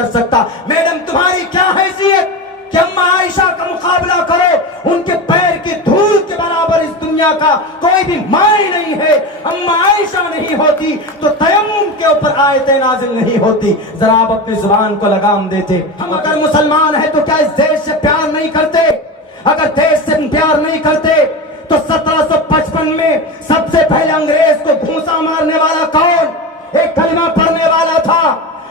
कर सकता। मैडम तुम्हारी क्या हैसियत कि अम्मा आयशा का मुकाबला करो? उनके पैर की धूल के बराबर इस दुनिया का कोई भी माय नहीं है। अम्मा आयशा नहीं होती तो तयम्मुम के ऊपर आयतें नाज़िल नहीं होती। जरा आप अपनी जुबान को लगाम देते। हम अगर मुसलमान हैं तो क्या इस देश से प्यार नहीं करते? अगर देश से प्यार नहीं करते तो 1755 में सबसे पहले अंग्रेज को घूंसा मारने वाला कौन? एक कलमा पढ़ने वाला था।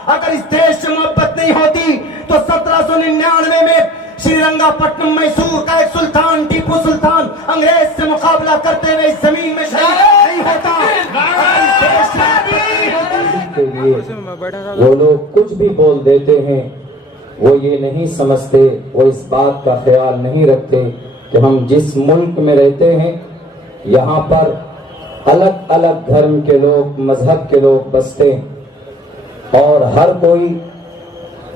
अगर इस देश से मोहब्बत नहीं होती तो 1799 में श्रीरंगापट्टनम मैसूर का एक सुल्तान टीपू सुल्तान अंग्रेज से मुकाबला करते हुए इस जमीन में शहीद नहीं होता। के लिए वो लोग कुछ भी बोल देते हैं, वो ये नहीं समझते, वो इस बात का ख्याल नहीं रखते कि हम जिस मुल्क में रहते हैं यहाँ पर अलग अलग धर्म के लोग, मजहब के लोग बसते हैं और हर कोई,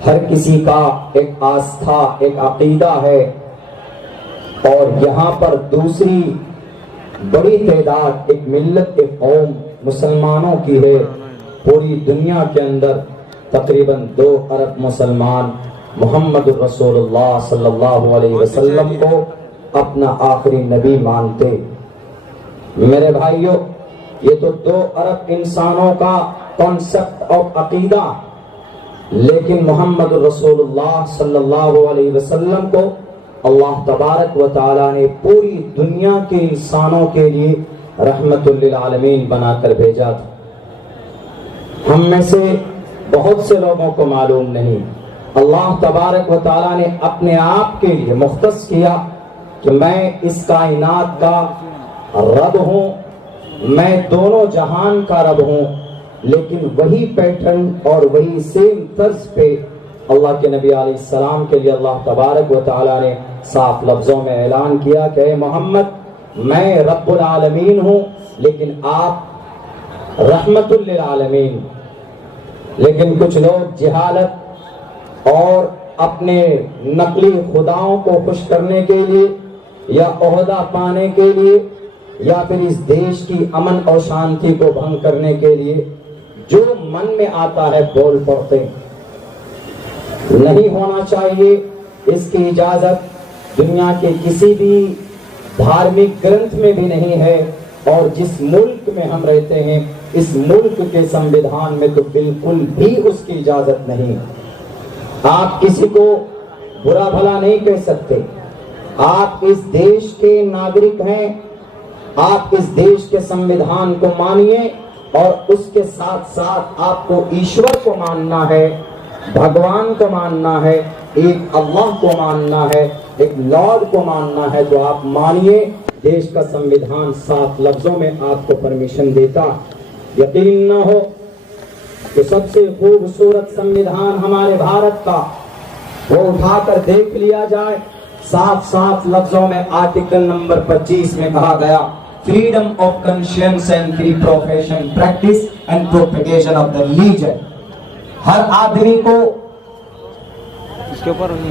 हर किसी का एक आस्था, एक अकीदा है। और यहाँ पर दूसरी बड़ी तादाद, एक मिल्लत, एक कौम मुसलमानों की है। पूरी दुनिया के अंदर तकरीबन 2 अरब मुसलमान मोहम्मद रसूलुल्लाह सल्लल्लाहु अलैहि वसल्लम को अपना आखिरी नबी मानते। मेरे भाइयों, ये तो 2 अरब इंसानों का कॉन्सेप्ट और अकीदा, लेकिन मोहम्मद रसूलुल्लाह सल्लल्लाहु अलैहि वसल्लम को अल्लाह तबारक व तआला ने पूरी दुनिया के इंसानों के लिए रहमतुल लिल आलमीन बनाकर भेजा था। हम में से बहुत से लोगों को मालूम नहीं, अल्लाह तबारक व तआला ने अपने आप के लिए मुख्तस किया कि मैं इस कायनात का रब हूँ, मैं दोनों जहान का रब हूँ। लेकिन वही पैटर्न और वही सेम तर्ज पे अल्लाह के नबी अलैहिस्सलाम के लिए अल्लाह तबारक व तआला ने साफ लफ्जों में ऐलान किया कि ए मोहम्मद, मैं रब्बुल आलमीन हूँ, लेकिन आप रहमतुल लिल आलमीन। लेकिन कुछ लोग जिहालत और अपने नकली खुदाओं को खुश करने के लिए या ओहदा पाने के लिए या फिर इस देश की अमन और शांति को भंग करने के लिए जो मन में आता है बोल पड़ते। नहीं होना चाहिए। इसकी इजाजत दुनिया के किसी भी धार्मिक ग्रंथ में भी नहीं है। और जिस मुल्क में हम रहते हैं, इस मुल्क के संविधान में तो बिल्कुल भी उसकी इजाजत नहीं। आप किसी को बुरा भला नहीं कह सकते। आप इस देश के नागरिक हैं, आप इस देश के संविधान को मानिए और उसके साथ साथ आपको ईश्वर को मानना है, भगवान को मानना है, एक अल्लाह को मानना है, एक लॉर्ड को मानना है। तो आप मानिए, देश का संविधान साफ लफ्जों में आपको परमिशन देता। यकीन न हो कि सबसे खूबसूरत संविधान हमारे भारत का, वो उठाकर देख लिया जाए। साफ साफ लफ्जों में आर्टिकल नंबर 25 में कहा गया, freedom of conscience and free profession practice and propagation of the religion. हर आदमी को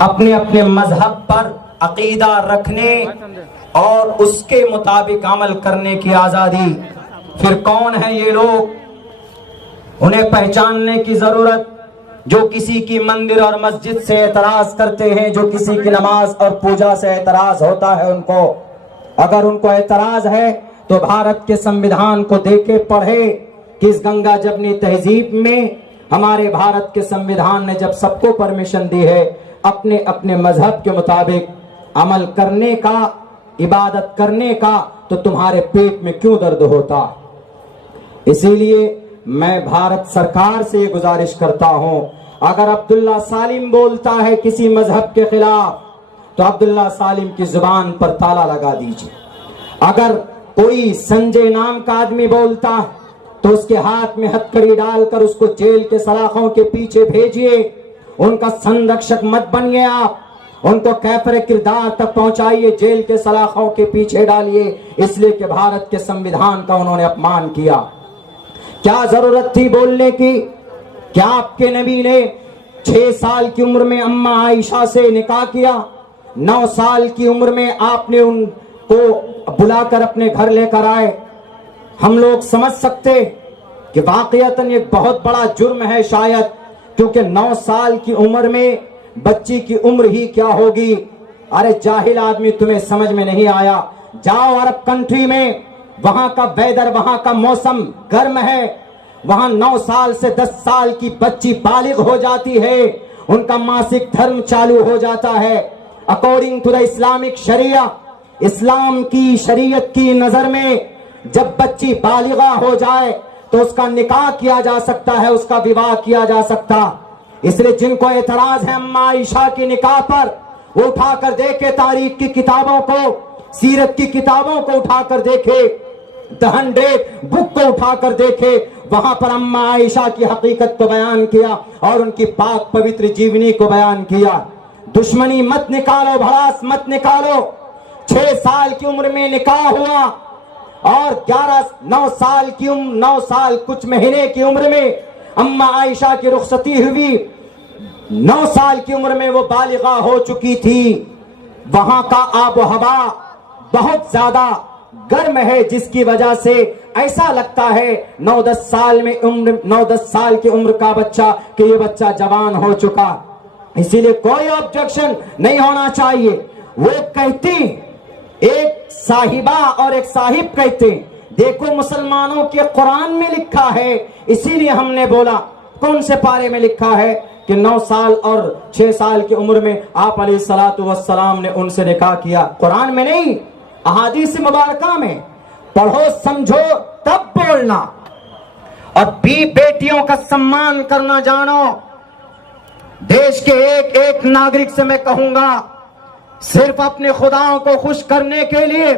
अपने अपने मजहब पर अकीदा रखने और उसके मुताबिक अमल करने की आजादी। फिर कौन है ये लोग? उन्हें पहचानने की जरूरत। जो किसी की मंदिर और मस्जिद से एतराज करते हैं, जो किसी की नमाज और पूजा से एतराज होता है, उनको अगर उनको एतराज है तो भारत के संविधान को देखे पढ़े कि इस गंगा जमनी तहजीब में हमारे भारत के संविधान ने जब सबको परमिशन दी है अपने अपने मजहब के मुताबिक अमल करने का, इबादत करने का, तो तुम्हारे पेट में क्यों दर्द होता? इसीलिए मैं भारत सरकार से ये गुजारिश करता हूं, अगर अब्दुल्ला सालिम बोलता है किसी मजहब के खिलाफ तो अब्दुल्ला सालिम की जुबान पर ताला लगा दीजिए। अगर कोई संजय नाम का आदमी बोलता है तो उसके हाथ में हथकड़ी डालकर उसको जेल के सलाखों के पीछे भेजिए। उनका संरक्षक मत बनिए आप, उनको कैफरे किरदार तक पहुंचाइए, जेल के सलाखों के पीछे डालिए, इसलिए कि भारत के संविधान का उन्होंने अपमान किया। क्या जरूरत थी बोलने की? क्या आपके नबी ने 6 साल की उम्र में अम्मा आयशा से निकाह किया? 9 साल की उम्र में आपने उनको बुलाकर अपने घर लेकर आए। हम लोग समझ सकते कि वाकईतन एक बहुत बड़ा जुर्म है शायद क्योंकि 9 साल की उम्र में बच्ची की उम्र ही क्या होगी। अरे जाहिल आदमी, तुम्हें समझ में नहीं आया। जाओ अरब कंट्री में, वहां का वेदर, वहां का मौसम गर्म है। वहां 9 साल से 10 साल की बच्ची बालिग हो जाती है, उनका मासिक धर्म चालू हो जाता है। अकॉर्डिंग टू द इस्लामिक शरिया, इस्लाम की शरीयत की नजर में जब बच्ची बालिगा हो जाए तो उसका निकाह किया जा सकता है, उसका विवाह किया जा सकता। इसलिए जिनको एतराज है अम्मा आयशा के निकाह पर, वो उठाकर देखे तारीख की किताबों को, सीरत की किताबों को उठाकर देखे, द 100 बुक को उठाकर देखे। वहां पर अम्मा आयशा की हकीकत को बयान किया और उनकी पाक पवित्र जीवनी को बयान किया। दुश्मनी मत निकालो, भड़ास मत निकालो। 6 साल की उम्र में निकाह हुआ और 9 साल की उम्र, 9 साल कुछ महीने की उम्र में अम्मा आयशा की रुखसती हुई। 9 साल की उम्र में वो बालिगा हो चुकी थी। वहां का आबो हवा बहुत ज्यादा गर्म है, जिसकी वजह से ऐसा लगता है 9-10 साल में उम्र, 9-10 साल की उम्र का बच्चा कि ये बच्चा जवान हो चुका। इसीलिए कोई ऑब्जेक्शन नहीं होना चाहिए। वो कहती, एक साहिबा और एक साहिब कहते, देखो मुसलमानों के कुरान में लिखा है, इसीलिए हमने बोला। कौन से पारे में लिखा है कि 9 साल और 6 साल की उम्र में आप अलैहिस्सलातु वस्सलाम ने उनसे निकाह किया? कुरान में नहीं, अहादीस मुबारका में। पढ़ो, समझो, तब बोलना। और बेटियों का सम्मान करना जानो। देश के एक एक नागरिक से मैं कहूंगा, सिर्फ अपने खुदाओं को खुश करने के लिए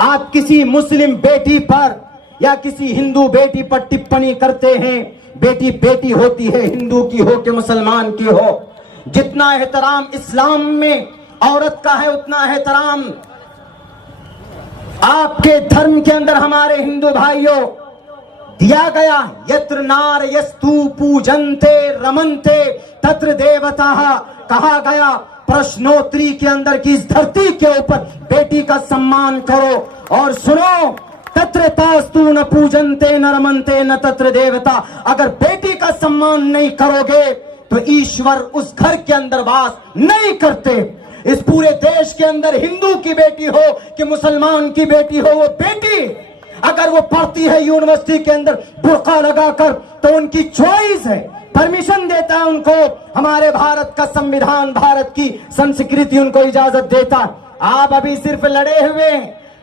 आप किसी मुस्लिम बेटी पर या किसी हिंदू बेटी पर टिप्पणी करते हैं। बेटी बेटी होती है, हिंदू की हो कि मुसलमान की हो। जितना एहतराम इस्लाम में औरत का है, उतना एहतराम आपके धर्म के अंदर हमारे हिंदू भाइयों दिया गया। यत्र नार यस्तु पूजन्ते रमन्ते तत्र देवताः, कहा गया प्रश्नोत्तरी के अंदर की इस धरती के ऊपर बेटी का सम्मान करो। और सुनो, तत्र तास्तु न पूजन्ते न रमन्ते न तत्र देवता। अगर बेटी का सम्मान नहीं करोगे तो ईश्वर उस घर के अंदर वास नहीं करते। इस पूरे देश के अंदर हिंदू की बेटी हो कि मुसलमान की बेटी हो, वो बेटी अगर वो पढ़ती है यूनिवर्सिटी के अंदर बुर्का लगाकर तो उनकी चॉइस है, परमिशन देता है उनको। हमारे भारत का संविधान, भारत की संस्कृति उनको इजाजत देता। आप अभी सिर्फ लड़े हुए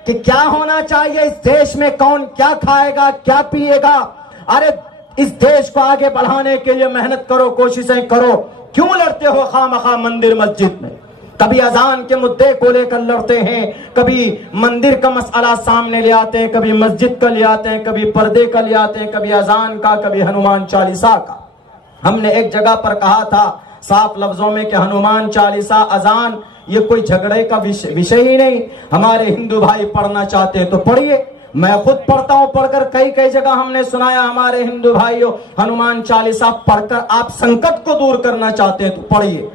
कि क्या होना चाहिए इस देश में, कौन क्या खाएगा, क्या पिएगा। अरे इस देश को आगे बढ़ाने के लिए मेहनत करो, कोशिशें करो। क्यों लड़ते हो खामखा मंदिर मस्जिद में? कभी अजान के मुद्दे को लेकर लड़ते हैं, कभी मंदिर का मसला सामने ले आते हैं, कभी मस्जिद का ले आते हैं, कभी पर्दे का ले आते हैं, कभी अजान का, कभी हनुमान चालीसा का। हमने एक जगह पर कहा था साफ लफ्जों में कि हनुमान चालीसा, अजान ये कोई झगड़े का विषय ही नहीं। हमारे हिंदू भाई पढ़ना चाहते हैं तो पढ़िए, मैं खुद पढ़ता हूं। पढ़कर कई कई जगह हमने सुनाया हमारे हिंदू भाइयों, हनुमान चालीसा पढ़कर आप संकट को दूर करना चाहते हैं तो पढ़िए।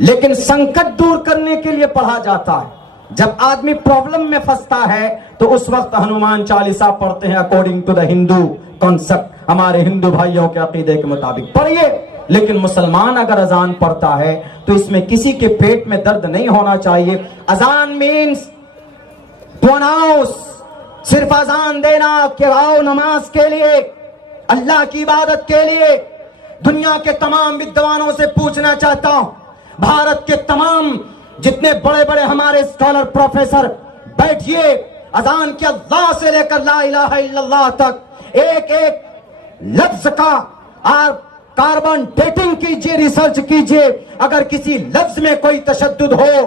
लेकिन संकट दूर करने के लिए पढ़ा जाता है। जब आदमी प्रॉब्लम में फंसता है तो उस वक्त हनुमान चालीसा पढ़ते हैं according to the Hindu concept, हमारे हिंदू भाइयों के अकीदे के मुताबिक पढ़िए। लेकिन मुसलमान अगर अजान पढ़ता है तो इसमें किसी के पेट में दर्द नहीं होना चाहिए। अजान मीन्स टू अनाउंस, सिर्फ अजान देना कि आओ नमाज के लिए, अल्लाह की इबादत के लिए। दुनिया के तमाम विद्वानों से पूछना चाहता हूं, भारत के तमाम जितने बड़े बड़े हमारे स्कॉलर प्रोफेसर, बैठिए, अजान के अल्लाह से लेकर ला इलाहा इल्लल्लाह तक एक एक लफ्ज का आप कार्बन डेटिंग कीजिए, रिसर्च कीजिए। अगर किसी लफ्ज में कोई तशद्दुद हो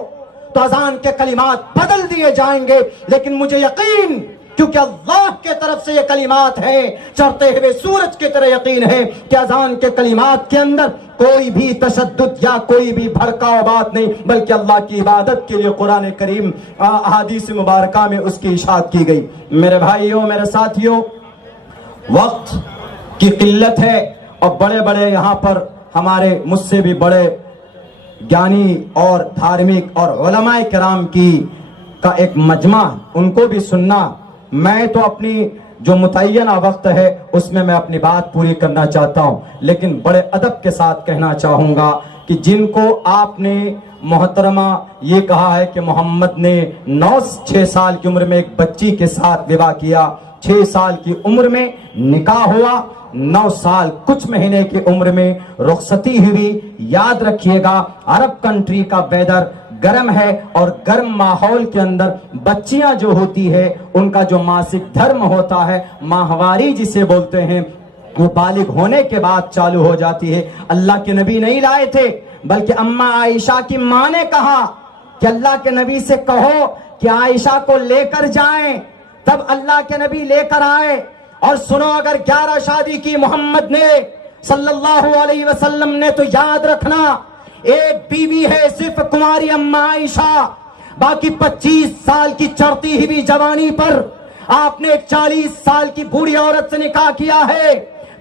तो अजान के कलिमात बदल दिए जाएंगे। लेकिन मुझे यकीन, क्योंकि अल्लाह के तरफ से ये कलिमात है, चढ़ते हुए सूरज की तरह यकीन है कि अजान के कलिमात के अंदर कोई भी तशद्दुद या कोई भी भड़काऊ बात नहीं, बल्कि अल्लाह की इबादत के लिए कुरान करीम अहादीस मुबारका में उसकी इशाअत की गई। मेरे भाइयों, मेरे साथियों, वक्त की किल्लत है और बड़े बड़े यहाँ पर हमारे मुझसे भी बड़े ज्ञानी और धार्मिक और उलमाए किराम की का एक मजमा, उनको भी सुनना। मैं तो अपनी जो मुतय्यना वक्त है उसमें मैं अपनी बात पूरी करना चाहता हूं, लेकिन बड़े अदब के साथ कहना चाहूंगा कि जिनको आपने मोहतरमा ये कहा है कि मोहम्मद ने 6 साल की उम्र में एक बच्ची के साथ विवाह किया, 6 साल की उम्र में निकाह हुआ, 9 साल कुछ महीने की उम्र में रुखसती हुई। याद रखिएगा, अरब कंट्री का वेदर गर्म है और गर्म माहौल के अंदर बच्चियां जो होती है उनका जो मासिक धर्म होता है, माहवारी जिसे बोलते हैं, वो बालिग होने के बाद चालू हो जाती है। अल्लाह के नबी नहीं लाए थे, बल्कि अम्मा आयशा की मां ने कहा कि अल्लाह के नबी से कहो कि आयशा को लेकर जाएं। तब अल्लाह के नबी लेकर आए। और सुनो, अगर 11 शादी की मोहम्मद ने सल्लल्लाहु अलैहि वसल्लम ने, तो याद रखना एक बीवी है सिर्फ कुमारी अम्मा आयशा, बाकी 25 साल की चढ़ती हुई जवानी पर आपने एक 40 साल की बूढ़ी औरत से निकाह किया है।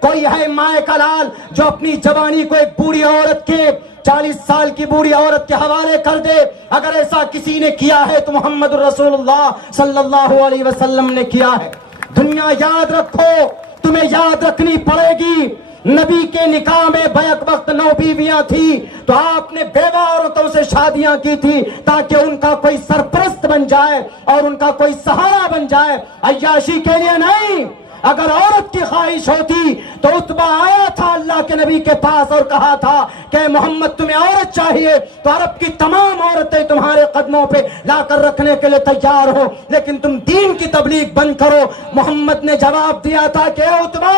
कोई है माए का लाल जो अपनी जवानी को एक बूढ़ी औरत के 40 साल की बूढ़ी औरत के हवाले कर दे? अगर ऐसा किसी ने किया है तो मोहम्मद रसूलुल्लाह सल्लल्लाहु अलैहि वसल्लम ने किया है। दुनिया याद रखो, तुम्हें याद रखनी पड़ेगी, नबी के निकाह में बैक वक्त 9 बीवियां थी, तो आपने बेवा औरतों से शादियां की थी ताकि उनका कोई सरपरस्त बन जाए और उनका कोई सहारा बन जाए, अय्याशी के लिए नहीं। अगर औरत की ख्वाहिश होती तो उतबा आया था अल्लाह के नबी के पास और कहा था कि मोहम्मद तुम्हें औरत चाहिए, तो अरब की तमाम औरतें तुम्हारे कदमों पे लाकर रखने के लिए तैयार हो, लेकिन तुम दीन की तबलीग बंद करो। मोहम्मद ने जवाब दिया था कि उतबा,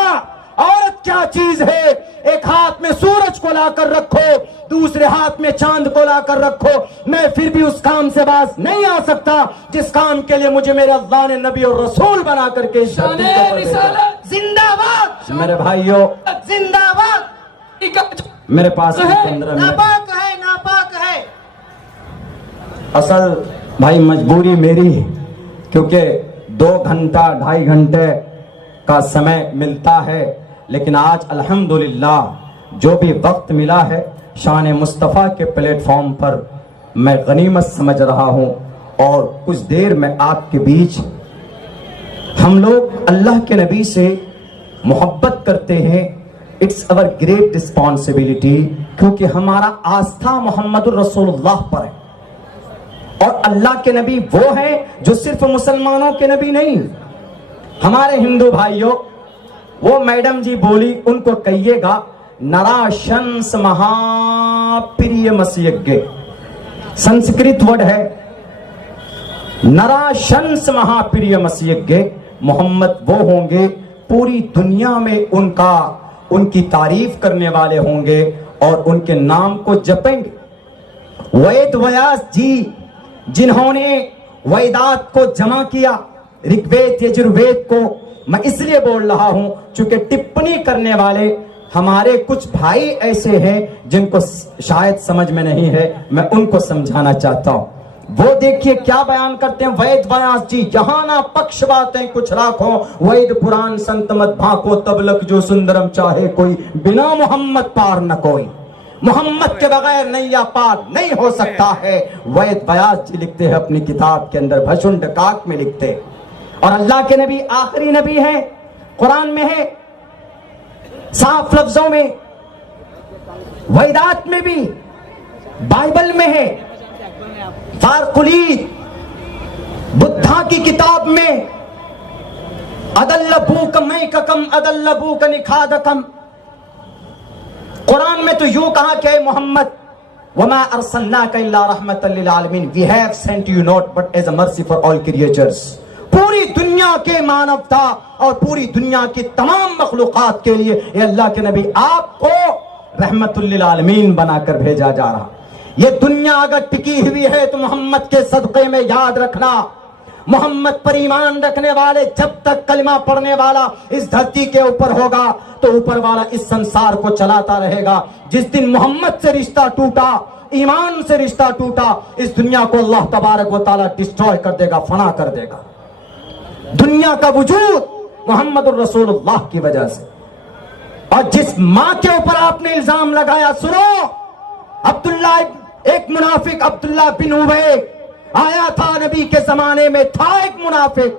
औरत क्या चीज है? एक हाथ में सूरज को लाकर रखो, दूसरे हाथ में चांद को लाकर रखो, मैं फिर भी उस काम से बाज नहीं आ सकता जिस काम के लिए मुझे मेरे अल्लाह ने नबी और रसूल बना करके जिंदाबाद। मेरे भाइयों जिंदाबाद। मेरे पास नापाक है, नापाक है। असल भाई मजबूरी मेरी, क्योंकि 2 घंटा 2.5 घंटे का समय मिलता है, लेकिन आज अल्हम्दुलिल्लाह जो भी वक्त मिला है शान मुस्तफ़ा के प्लेटफॉर्म पर मैं गनीमत समझ रहा हूं। और कुछ देर में आपके बीच, हम लोग अल्लाह के नबी से मोहब्बत करते हैं, इट्स अवर ग्रेट रिस्पॉन्सिबिलिटी, क्योंकि हमारा आस्था मोहम्मद रसूलुल्लाह पर है। और अल्लाह के नबी वो है जो सिर्फ मुसलमानों के नबी नहीं। हमारे हिंदू भाइयों, वो मैडम जी बोली, उनको कहिएगा नराशंस महाप्रिय मसीयज्ञ, संस्कृत वर्ड है नराशंस महाप्रिय मसीयज्ञ। मोहम्मद वो होंगे पूरी दुनिया में उनकी तारीफ करने वाले होंगे और उनके नाम को जपेंगे। वेद व्यास जी जिन्होंने वेदात को जमा किया, ऋग्वेद यजुर्वेद को, मैं इसलिए बोल रहा हूं चूंकि टिप्पणी करने वाले हमारे कुछ भाई ऐसे हैं जिनको शायद समझ में नहीं है, मैं उनको समझाना चाहता हूं। वो देखिए क्या बयान करते हैं वेद व्यास जी, जहां ना पक्ष बातें कुछ राखो, वेद पुराण संत मत भाको, तबलक जो सुंदरम चाहे कोई, बिना मोहम्मद पार न कोई। मोहम्मद के बगैर नैया पार नहीं हो सकता है। वेद व्यास जी लिखते हैं अपनी किताब के अंदर, भशुंड काक में लिखते हैं। और अल्लाह के नबी आखिरी नबी हैं, कुरान में है साफ लफ्जों में, वेदात में भी, बाइबल में है, फारकुली बुद्धा की किताब में, अदल्लबूक मैककम अदल्लबूक निखादकम। कुरान में तो यूं कहा कि मोहम्मद वमा अरसलनाका इल्ला रहमतल लिल आलमीन, we have sent you not but as a mercy for all creatures. पूरी दुनिया के मानवता और पूरी दुनिया की तमाम मखलूकात के लिए ये अल्लाह के नबी आपको रहमतुल लिल आलमीन बनाकर भेजा जा रहा। ये दुनिया अगर टिकी हुई है तो मोहम्मद के सदक़े में, याद रखना, मोहम्मद पर ईमान रखने वाले, जब तक कलिमा पढ़ने वाला इस धरती के ऊपर होगा तो ऊपर वाला इस संसार को चलाता रहेगा। जिस दिन मोहम्मद से रिश्ता टूटा, ईमान से रिश्ता टूटा, इस दुनिया को अल्लाह तबारक व तआला डिस्ट्रॉय कर देगा, फना कर देगा। दुनिया का वजूद मोहम्मद रसूलुल्लाह की वजह से। और जिस मां के ऊपर आपने इल्जाम लगाया, सुनो, अब्दुल्ला, एक मुनाफिक अब्दुल्ला बिन उबय आया था, नबी के जमाने में था एक मुनाफिक,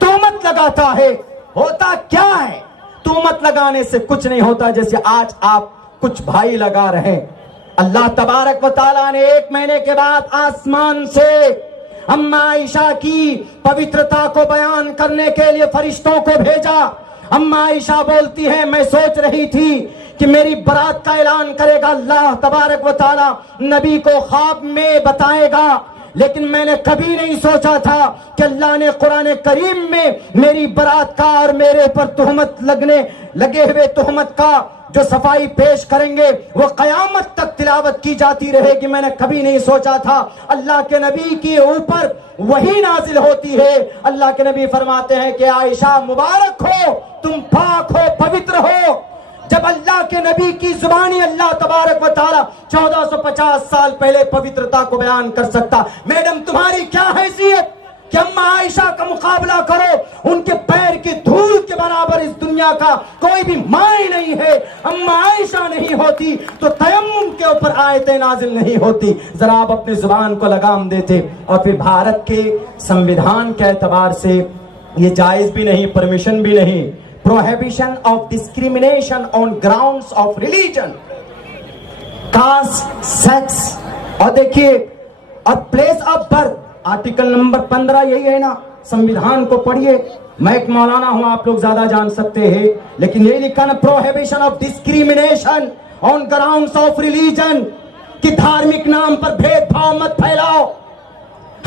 तोहमत लगाता है होता क्या है? तोहमत लगाने से कुछ नहीं होता, जैसे आज आप कुछ भाई लगा रहे हैं। अल्लाह तबारक व तआला ने 1 महीने के बाद आसमान से अम्मा आयशा की पवित्रता को बयान करने के लिए फरिश्तों को भेजा। अम्मा आयशा बोलती है, मैं सोच रही थी कि मेरी बरात का ऐलान करेगा अल्लाह तबारक व तआला, नबी को ख्वाब में बताएगा, लेकिन मैंने कभी नहीं सोचा था कि अल्लाह ने कुरान करीम में मेरी बरात का और मेरे पर तोहमत लगे हुए तोहमत का जो सफाई पेश करेंगे वो कयामत तक तिलावत की जाती रहेगी। मैंने कभी नहीं सोचा था। अल्लाह के नबी के ऊपर वही नाजिल होती है। अल्लाह के नबी फरमाते हैं कि आयशा मुबारक हो, तुम पाक हो, पवित्र हो। जब अल्लाह के नबी की जुबानी अल्लाह तबारक व तआला 1450 साल पहले पवित्रता को बयान कर सकता, मैडम तुम्हारी क्या हैसियत कि अम्मा आयशा का मुकाबला करो? उनके पैर की धूल के बराबर इस दुनिया का कोई भी माई नहीं है। अम्मा आयशा नहीं होती तो तयम्मुम के ऊपर आयतें नाजिल नहीं होती। जरा आप अपनी जुबान को लगाम देते। और फिर भारत के संविधान के एतबार से ये जायज भी नहीं, परमिशन भी नहीं, prohibition of discrimination on grounds of religion, caste, sex, और देखिए और place of birth, article number 15 यही है ना। संविधान को पढ़िए, मैं एक मौलाना हूं, आप लोग ज्यादा जान सकते हैं, लेकिन यही लिखा ना, prohibition of discrimination on grounds of religion, कि धार्मिक नाम पर भेदभाव मत फैलाओ।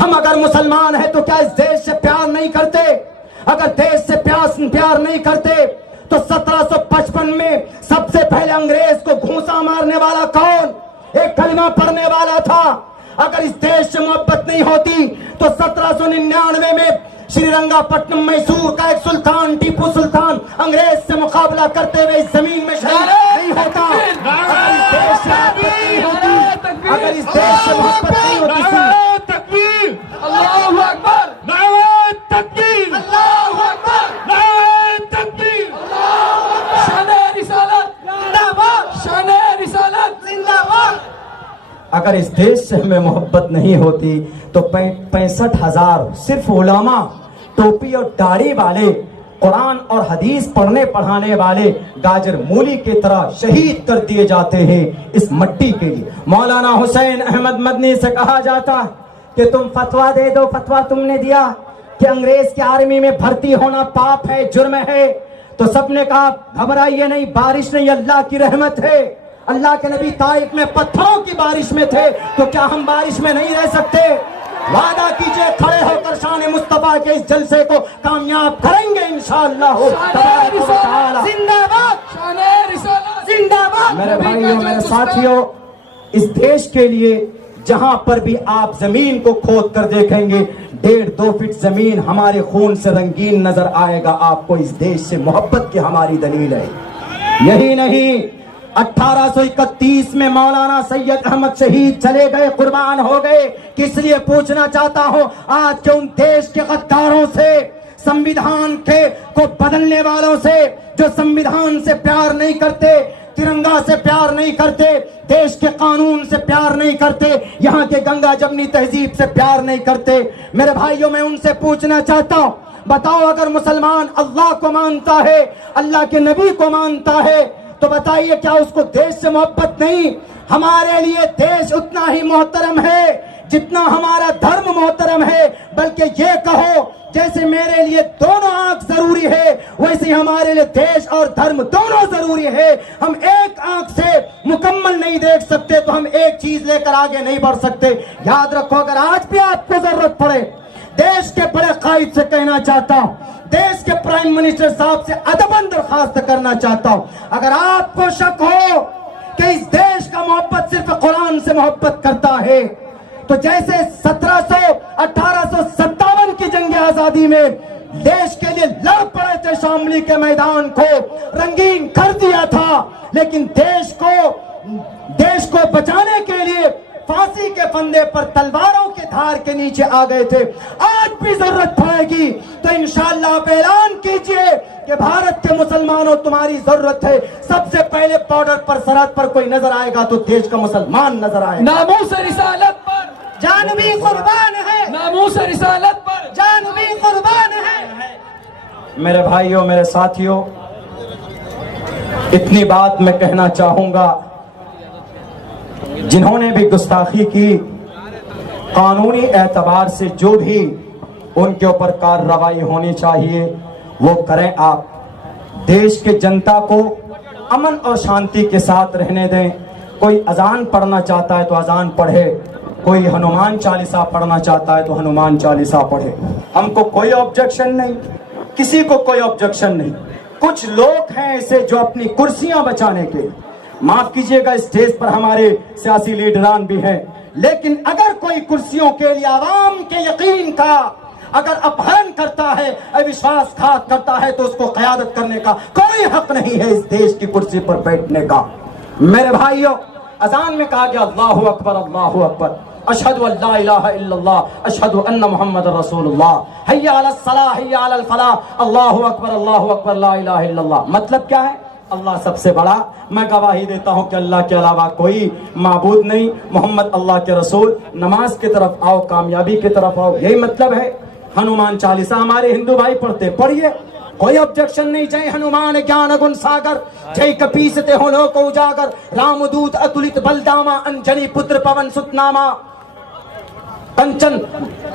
हम अगर मुसलमान हैं तो क्या इस देश से प्यार नहीं करते? अगर देश से प्यार नहीं करते तो 1755 में सबसे पहले अंग्रेज को घूंसा मारने वाला कौन? एक कलमा पढ़ने वाला था। अगर इस देश से मोहब्बत नहीं होती तो 1799 में श्रीरंगापट्टनम मैसूर का एक सुल्तान टीपू सुल्तान अंग्रेज से मुकाबला करते हुए इस जमीन में शहीद नहीं होता। अगर इस देश से मोहब्बत नहीं होती, अगर इस देश से मोहब्बत नहीं होती, तकबीर, अल्लाहु अकबर, नारे तकबीर, अल्लाहु अकबर, नारे तकबीर, अल्लाहु अकबर, शाने रिसालत जिंदाबाद, शाने रिसालत जिंदाबाद। अगर इस देश से हमें मोहब्बत नहीं होती तो 65,000 सिर्फ उलमा, टोपी और दाढ़ी वाले, कुरान और हदीस पढ़ने पढ़ाने वाले गाजर मूली की तरह शहीद कर दिए जाते हैं इस मट्टी के लिए। मौलाना हुसैन अहमद मदनी से कहा जाता कि तुम फतवा दे दो। फतवा तुमने दिया कि अंग्रेज की आर्मी में भर्ती होना पाप है, जुर्म है, तो सबने कहा घबराइए नहीं, बारिश नहीं, अल्लाह की रहमत है। अल्लाह के नबी ताइफ में पत्थरों की बारिश में थे, तो क्या हम बारिश में नहीं रह सकते? वादा कीजिए, खड़े होकर शान मुस्तफा के इस जलसे को कामयाब करेंगे इंशाअल्लाह जिंदाबाद, शाने रिसालत जिंदाबाद। मेरे भाइयों, मेरे साथियों, इस देश के लिए जहां पर भी आप जमीन को खोद कर देखेंगे 1.5-2 फीट जमीन हमारे खून से रंगीन नजर आएगा। आपको इस देश से मोहब्बत की हमारी दलील है। यही नहीं, 1831 में मौलाना सैयद अहमद शहीद चले गए, कुर्बान हो गए। किस लिए पूछना चाहता हूं, आज के उन देश के गद्दारों से, संविधान के को बदलने वालों से, जो संविधान से प्यार नहीं करते, तिरंगा से प्यार नहीं करते, देश के कानून से प्यार नहीं करते, यहाँ के गंगा जमनी तहजीब से प्यार नहीं करते। मेरे भाइयों, मैं उनसे पूछना चाहता हूं, बताओ अगर मुसलमान अल्लाह को मानता है, अल्लाह के नबी को मानता है, तो बताइए क्या उसको देश से मोहब्बत नहीं? हमारे लिए देश उतना ही मोहतरम है जितना हमारा धर्म मोहतरम है। बल्कि ये कहो, जैसे मेरे लिए दोनों आंख जरूरी है, वैसे ही हमारे लिए देश और धर्म दोनों जरूरी है। हम एक आंख से मुकम्मल नहीं देख सकते तो हम एक चीज लेकर आगे नहीं बढ़ सकते। याद रखो, अगर आज भी आपको जरूरत पड़े, देश के बड़े कायद से कहना चाहता हूं, देश के प्राइम मिनिस्टर साहब से अदबन दरखास्त करना चाहता हूं, अगर आपको शक हो कि इस देश का मोहब्बत सिर्फ कुरान से मोहब्बत करता है, तो जैसे 1857 की जंग आजादी में देश के लिए लड़ पड़े थे, शामली के मैदान को रंगीन कर दिया था, लेकिन देश को बचाने के लिए फांसी के फंदे पर तलवारों के धार के नीचे आ गए थे। आज भी जरूरत पड़ेगी तो इंशाअल्लाह आप ऐलान कीजिए कि भारत के मुसलमानों, तुम्हारी जरूरत है। सबसे पहले बॉर्डर पर, सरहद पर कोई नजर आएगा तो देश का मुसलमान नजर आएगा। नामूस रिसालत पर जान भी कुर्बान है, नामूस रिसालत पर जान भी कुर्बान है। मेरे भाइयों, मेरे साथियों, इतनी बात मैं कहना चाहूंगा, जिन्होंने भी गुस्ताखी की, कानूनी एतबार से जो भी उनके ऊपर कार्रवाई होनी चाहिए वो करें। आप देश के जनता को अमन और शांति के साथ रहने दें। कोई अजान पढ़ना चाहता है तो अजान पढ़े, कोई हनुमान चालीसा पढ़ना चाहता है तो हनुमान चालीसा पढ़े। हमको कोई ऑब्जेक्शन नहीं, किसी को कोई ऑब्जेक्शन नहीं। कुछ लोग हैं ऐसे जो अपनी कुर्सियां बचाने के, माफ कीजिएगा, स्टेज पर हमारे सियासी लीडरान भी हैं, लेकिन अगर कोई कुर्सियों के लिए आवाम के यकीन का अगर अपहरण करता है, अविश्वासघात करता है, तो उसको क़यादत करने का कोई हक नहीं है इस देश की कुर्सी पर बैठने का। मेरे भाइयों, अजान में कहा गया अल्लाहु अकबर, अल्लाहु अकबर, अशहदु अल्ला इलाहा इल्लल्लाह, अशहदु अन्ना मुहम्मद रसूलुल्लाह, हय्या अलस सलाह, हय्या अलल फलाह, अल्लाहु अकबर, ला इलाहा इल्लल्लाह। मतलब क्या है? अल्लाह सबसे बड़ा। मैं गवाही देता हूं कि अल्लाह के अलावा कोई माबूद नहीं, मोहम्मद अल्लाह के रसूल। नमाज की तरफ आओ, कामयाबी की तरफ आओ, यही मतलब है। हनुमान चालीसा हमारे हिंदू भाई पढ़ते, पढ़िए, कोई ऑब्जेक्शन नहीं। जय हनुमान ज्ञान गुण सागर, जय कपीसते हो लोक उजागर, रामदूत अतुलित बलदामा, अंजनी पुत्र पवन सुतनामा, कंचन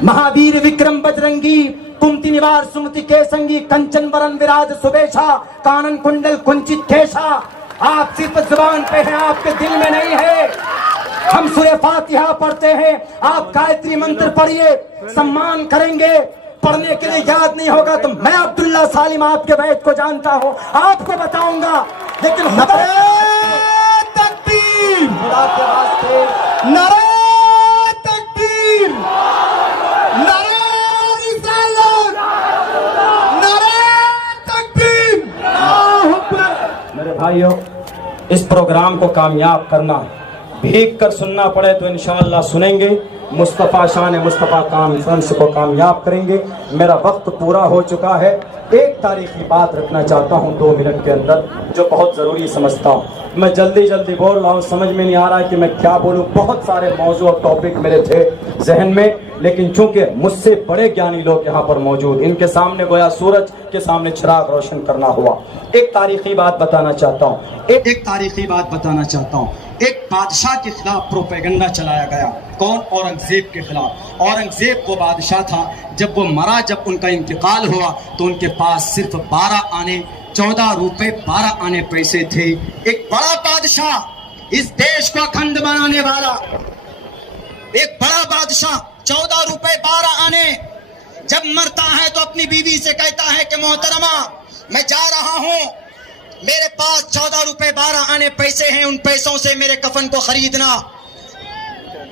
महावीर विक्रम बजरंगी, कुमति निवार सुमति के संगी, कंचन वरन विराज सुबेशा, कानन कुंडल कुंचित केशा। आप सिर्फ जुबान पे हैं, आपके दिल में नहीं है। हम सूरह फातिहा पढ़ते हैं, आप गायत्री मंत्र पढ़िए, सम्मान करेंगे। पढ़ने के लिए याद नहीं होगा तो मैं अब्दुल्ला सालिम आपके बैठ को जानता हूं, आपको बताऊंगा। लेकिन तकबीर, खुदा के वास्ते, नारे तकबीर, नारे रिसालत, नारे तकबीर, अल्लाहु अकबर। मेरे भाइयों, इस प्रोग्राम को कामयाब करना, भीग कर सुनना पड़े तो इंशाअल्लाह सुनेंगे। मुस्तफ़ा शान मुस्तफ़ा कॉन्फ्रेंस को कामयाब करेंगे। मेरा वक्त पूरा हो चुका है। एक तारीखी बात रखना चाहता हूं 2 मिनट के अंदर, जो बहुत ज़रूरी समझता हूं। मैं जल्दी जल्दी बोल रहा हूं, समझ में नहीं आ रहा है कि मैं क्या बोलूं। बहुत सारे मौजू और टॉपिक मेरे थे जहन में, लेकिन चूंकि मुझसे बड़े ज्ञानी लोग यहाँ पर मौजूद, इनके सामने गोया सूरज के सामने चिराग रोशन करना हुआ। एक तारीखी बात बताना चाहता हूँ, एक तारीखी बात बताना चाहता हूँ। एक बादशाह के खिलाफ प्रोपेगेंडा चलाया गया। कौन? औरंगजेब के खिलाफ। औरंगजेब वो बादशाह था, जब वो मरा, जब उनका इंतकाल हुआ तो उनके पास सिर्फ 12 आने 14 रुपए 12 आने पैसे थे। एक बड़ा बादशाह, इस देश को अखंड बनाने वाला एक बड़ा बादशाह, 14 रुपए 12 आने, जब मरता है तो अपनी बीवी से कहता है कि मोहतरमा मैं जा रहा हूं, मेरे पास 14 रुपए 12 आने पैसे हैं, उन पैसों से मेरे कफन को खरीदना।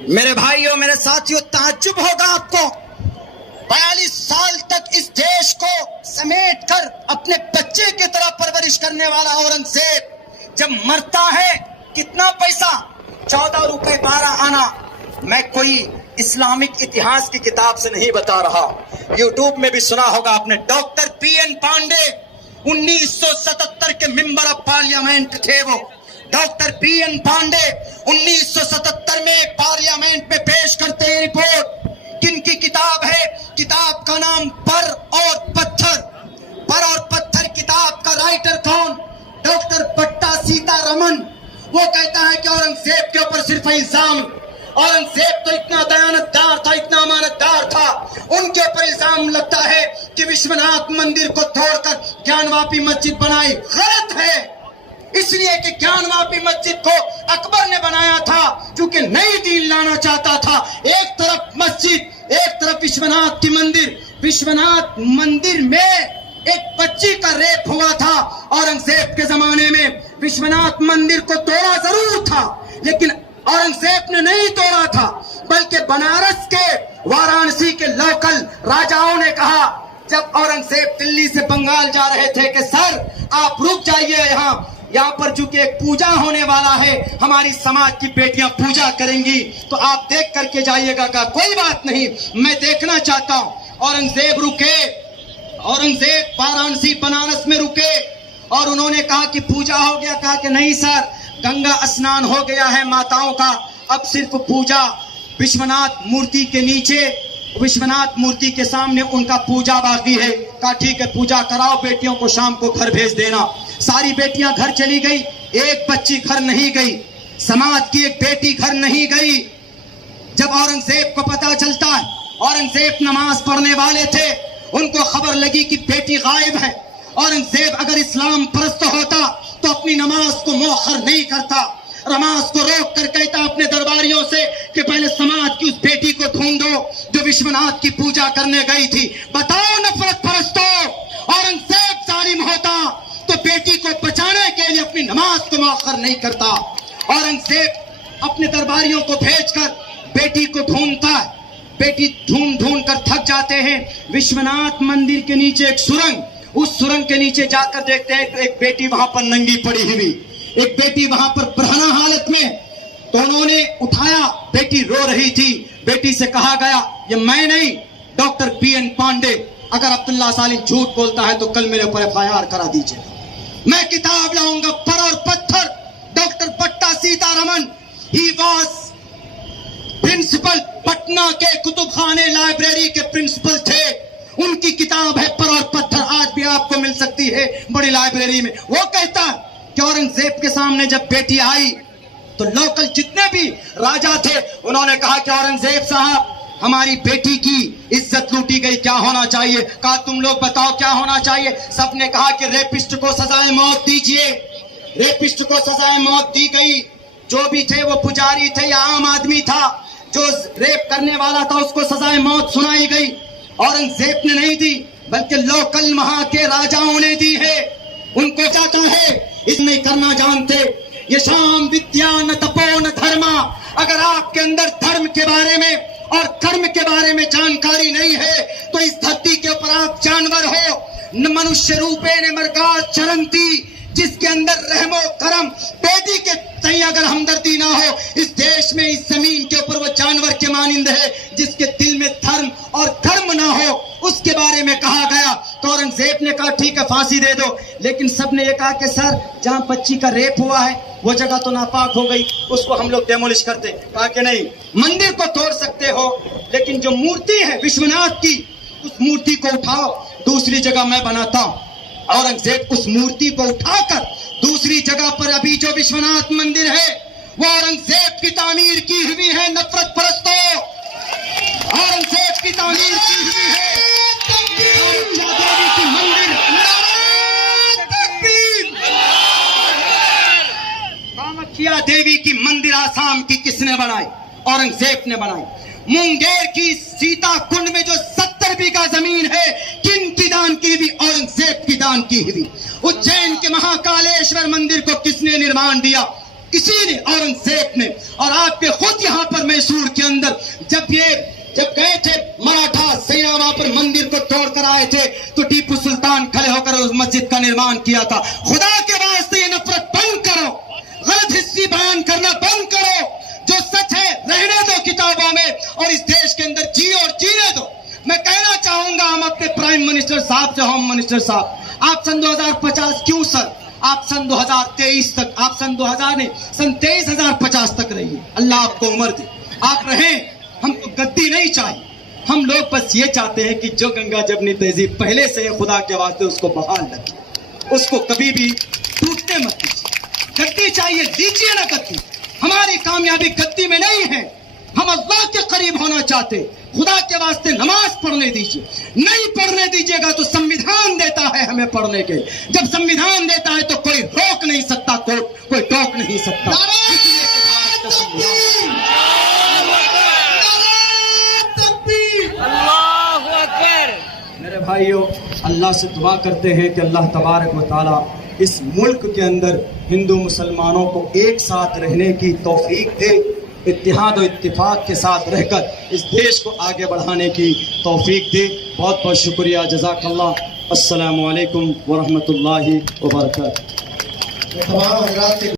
मेरे भाइयों, मेरे साथियों, ताज्जुब होगा आपको, 42 साल तक इस देश को समेट कर अपने बच्चे की तरह परवरिश करने वाला औरंगजेब जब मरता है, कितना पैसा? 14 रुपए 12 आना। मैं कोई इस्लामिक इतिहास की किताब से नहीं बता रहा, यूट्यूब में भी सुना होगा आपने। डॉक्टर पीएन पांडे 1977 के मेंबर ऑफ पार्लियामेंट थे वो। डॉक्टर पीएन पांडे 1977 में पार्लियामेंट में पेश करते हैं रिपोर्ट। किनकी किताब है? किताब का नाम पर और पत्थर। पर और पत्थर किताब का राइटर कौन? डॉक्टर पट्टा सीतारमन। वो कहता है कि औरंगजेब के ऊपर सिर्फ इल्जाम, औरंगजेब तो इतना दयानतदार था, इतना अमानतदार था, उनके ऊपर इल्जाम लगता है कि विश्वनाथ मंदिर को तोड़कर ज्ञानवापी मस्जिद बनाई। गलत है, इसलिए कि ज्ञानवापी मस्जिद को अकबर ने बनाया था क्योंकि नई दीन लाना चाहता था। एक तरफ मस्जिद, एक तरफ विश्वनाथ की मंदिर। विश्वनाथ मंदिर में एक बच्ची का रेप हुआ था औरंगजेब के जमाने में। विश्वनाथ मंदिर को तोड़ा जरूर था, लेकिन औरंगजेब ने नहीं तोड़ा था, बल्कि बनारस के वाराणसी के लोकल राजाओं ने कहा, जब औरंगजेब दिल्ली से बंगाल जा रहे थे, कि सर आप रुक जाइए, यहाँ पर चूंकि एक पूजा होने वाला है, हमारी समाज की बेटियां पूजा करेंगी, तो आप देख करके जाइएगा। का कोई बात नहीं, मैं देखना चाहता हूं। औरंगजेब रुके, औरंगजेब वाराणसी बनारस में रुके और उन्होंने कहा कि पूजा हो गया। कहा कि नहीं सर, गंगा स्नान हो गया है माताओं का, अब सिर्फ पूजा विश्वनाथ मूर्ति के नीचे विश्वनाथ मूर्ति के सामने उनका पूजा बाकी है। कहा ठीक है पूजा कराओ, बेटियों को शाम को घर भेज देना। सारी बेटियां घर चली गई, एक बच्ची घर नहीं गई, समाज की एक बेटी घर नहीं गई। जब औरंगजेब को पता चलता है, औरंगजेब नमाज पढ़ने वाले थे, उनको खबर लगी कि बेटी गायब है। औरंगजेब अगर इस्लाम परस्त होता तो अपनी नमाज को मौखर नहीं करता, नमाज को रोक कर कहता अपने दरबारियों से कि पहले समाज की उस बेटी को ढूंढो जो विश्वनाथ की पूजा करने गई थी। बताओ नफरत परस्तों, औरंगजेब जालिम होता तो बेटी को बचाने के लिए अपनी नमाज को मौखर नहीं करता। औरंगजेब अपने दरबारियों को भेजकर बेटी को ढूंढता है। बेटी ढूंढ ढूंढ कर थक जाते हैं। विश्वनाथ मंदिर के नीचे एक सुरंग, उस सुरंग के नीचे जाकर देखते हैं तो एक बेटी वहां पर नंगी पड़ी हुई, एक बेटी वहां पर बरहना हालत में। तो उन्होंने उठाया, बेटी रो रही थी। बेटी से कहा गया ये मैं नहीं, डॉक्टर PN पांडे, अगर अब्दुल्ला सालिम झूठ बोलता है तो कल मेरे ऊपर FIR करा दीजिए। मैं किताब लाऊंगा पर और पत्थर। Doctor Patta Sitaraman, he was principal, Patna के कुतुबखाने लाइब्रेरी के प्रिंसिपल थे। उनकी किताब है पर और पत्थर, आज भी आपको मिल सकती है बड़ी लाइब्रेरी में। वो कहता है कि औरंगजेब के सामने जब बेटी आई तो लोकल जितने भी राजा थे उन्होंने कहा कि औरंगजेब साहब हमारी बेटी की इज्जत लूटी गई, क्या होना चाहिए? कहा तुम लोग बताओ क्या होना चाहिए? सबने कहा कि रेपिस्ट को सजाए मौत दीजिए। रेपिस्ट को सजाए मौत दी गई। जो भी थे वो पुजारी थे या आम आदमी था, जो रेप करने वाला था उसको सजाए मौत सुनाई गई। औरंगजेब ने नहीं दी बल्कि लोकल वहां के राजाओं ने दी है। उनको चाहता है इसमें करना जानते, ये शाम विद्या न तपो न धर्मा। अगर आपके अंदर धर्म के बारे में और कर्म के बारे में जानकारी नहीं है तो इस धरती के ऊपर आप जानवर हो। न मनुष्य रूपे ने मरकार चरंती, जिसके अंदर रहमो करम, बेटी के तई अगर हमदर्दी ना हो, इस देश में इस जमीन के ऊपर वो जानवर के मानिंद है। जिसके दिल में धर्म और कर्म ना हो उसके बारे में कहा गया। तो औरंगजेब ने कहा ठीक है फांसी दे दो, लेकिन सबने ये कहा कि सर जहां बच्ची का रेप हुआ है वो जगह तो नापाक हो गई, उसको हम लोग डेमोलिश करते। कहा कि नहीं, मंदिर को तोड़ सकते हो लेकिन जो मूर्ति है विश्वनाथ की, उस मूर्ति को उठाओ, दूसरी जगह मैं बनाता हूं। औरंगजेब उस मूर्ति को उठाकर दूसरी जगह पर अभी जो विश्वनाथ मंदिर है वो औरंगजेब की तामीर की हुई है। नफरत परस्तों, औरंगजेब की तामीर की हुई है। देवी की मंदिर, कामाख्या देवी की मंदिर आसाम की किसने बनाई? औरंगजेब ने बनाई। मुंगेर की सीता कुंड में जो 70 बीघा जमीन है, किन की दान की हुई? औरंगजेब की दान की हुई। उज्जैन के महाकालेश्वर मंदिर को किसने निर्माण दिया? इसी ने, औरंगजेब ने। और आपके खुद यहाँ पर मैसूर के अंदर जब गए थे मराठा सेना, वहां पर मंदिर को तोड़ कर आए थे तो टीपू सुल्तान खड़े होकर उस मस्जिद का निर्माण किया था। खुदा के वास्ते ये नफरत बंद करो, गलत हिस्सी बयान करना बंद करो। जो सच है रहने दो किताबों में और इस देश के अंदर जियो और जीने दो। मैं कहना चाहूंगा हम अपने प्राइम मिनिस्टर साहब से, होम मिनिस्टर साहब, आप सन 2050 क्यों सर, आप सन 2023 तक, आप सन 2000 नहीं, सन 23,050 तक रहिए। अल्लाह आपको उम्र दे, आप रहें। हमको गद्दी नहीं चाहिए, हम लोग बस ये चाहते हैं कि जो गंगा जमनी तहजीब पहले से है खुदा के वास्ते उसको बहाल रखिए, उसको कभी भी टूटने मत दीजिए। गद्दी चाहिए, दीजिए ना गद्दी। हमारी कामयाबी गद्दी में नहीं है, हम अल्लाह के करीब होना चाहते। खुदा के वास्ते नमाज पढ़ने दीजिए। नहीं पढ़ने दीजिएगा तो संविधान देता है हमें पढ़ने के। जब संविधान देता है तो कोई रोक नहीं सकता, कोई टोक नहीं सकता। इसलिए भारत का संविधान। मेरे भाइयों, अल्लाह से दुआ करते हैं कि अल्लाह तबारक व तआला इस मुल्क के अंदर हिंदू मुसलमानों को एक साथ रहने की तौफीक दे, इत्तेहाद और इत्तिफाक के साथ रहकर इस देश को आगे बढ़ाने की तौफीक दे। बहुत बहुत शुक्रिया, जज़ाकल्लाह। अस्सलामु अलैकुम व रहमतुल्लाहि व बरकातहू।